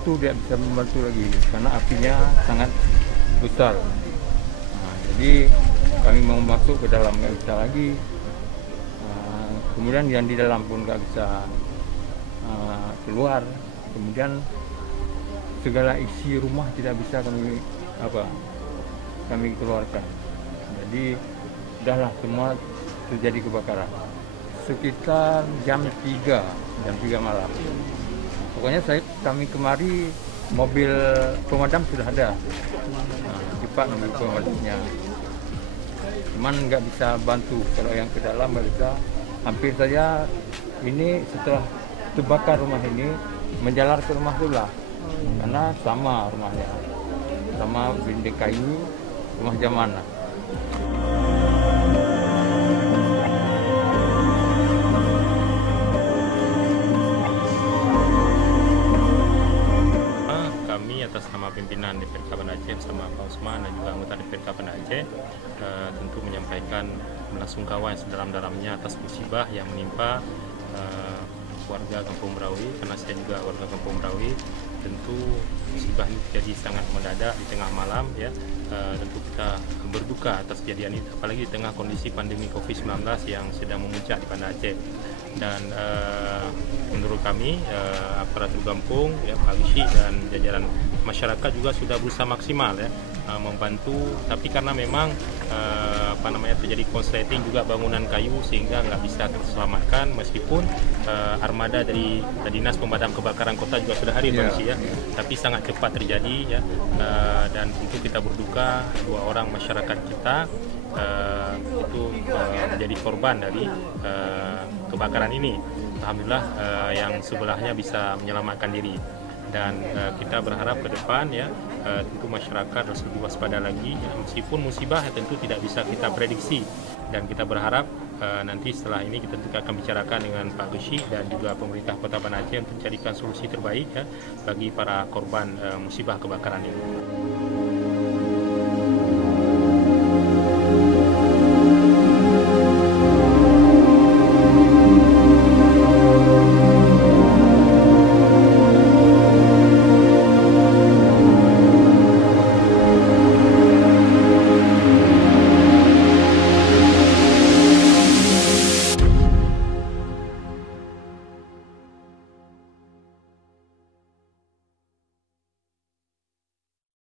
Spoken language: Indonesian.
membantu, dia bisa membantu lagi karena apinya sangat besar. Nah, jadi kami mau masuk ke dalam nggak bisa lagi. Kemudian yang di dalam pun nggak bisa keluar. Kemudian segala isi rumah tidak bisa kami keluarkan. Jadi udahlah semua terjadi kebakaran. Sekitar jam 3 malam. Pokoknya kami kemari mobil pemadam sudah ada. Nah, cepat mobil pemadamnya. Cuman nggak bisa bantu kalau yang ke dalam nggak bisa. Hampir saja ini setelah terbakar rumah ini menjalar ke rumah sebelah karena sama rumahnya, sama dinding kayu rumah Jamana. Kami atas nama pimpinan DPRK Banda Aceh bersama Pak Usman dan juga anggota DPRK Banda Aceh tentu menyampaikan belasungkawa yang sedalam-dalamnya atas musibah yang menimpa warga Kampung Merawi, karena saya juga warga Kampung Merawi. Tentu musibah ini terjadi sangat mendadak di tengah malam ya. Tentu kita berduka atas kejadian ini, apalagi di tengah kondisi pandemi COVID-19 yang sedang memuncak di Banda Aceh. Dan menurut kami aparatur kampung ya, Pak Wishi dan jajaran masyarakat juga sudah berusaha maksimal ya membantu, tapi karena memang terjadi konsleting juga bangunan kayu sehingga nggak bisa terselamatkan, meskipun armada dari Dinas Pemadam Kebakaran Kota juga sudah hadir ya. Tapi sangat cepat terjadi ya, dan tentu kita berduka 2 orang masyarakat kita itu menjadi korban dari kebakaran ini. Alhamdulillah yang sebelahnya bisa menyelamatkan diri, dan kita berharap ke depan ya tentu masyarakat harus lebih waspada lagi ya, meskipun musibah ya, tentu tidak bisa kita prediksi, dan kita berharap nanti setelah ini kita tentu akan bicarakan dengan Pak Wishi dan juga pemerintah Kota Banda Aceh untuk mencarikan solusi terbaik ya bagi para korban musibah kebakaran ini.